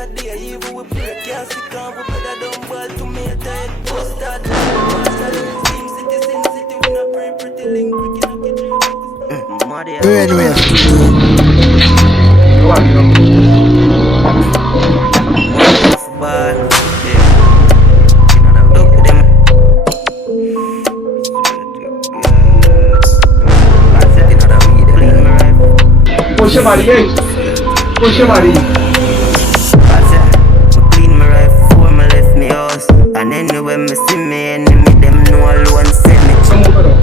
a day, even we break, can't stick on, we better don't ball to me, a tight bastard. Team city, sin city, we not pray, pretty link, cricket, knock it, Anyway, Poxa Maria, hein? Poxa Maria. clean my rifle before me left me house. And anyway, me see me enemy, them know alone send me.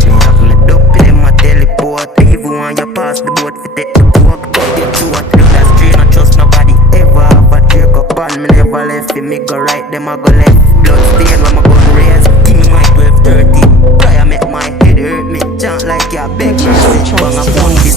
Me have me dope, them a teleport. Even when you pass the boat, fi take the coke. Get to what look that straight, not trust nobody ever. Have a drink up on me, never left. If me go right, them a go left. Blood stain when my gun raise. Give me my 12-30. Try to make my head hurt me. Chant like you beg mercy. Bang a phone, this